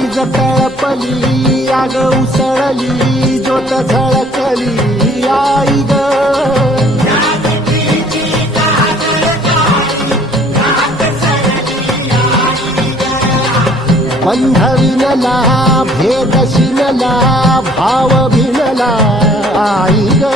काळीज तळपली आग उसळली ज्योत झळकली आई ग बंध विणला भेद शिनला भाव भिनला आई ग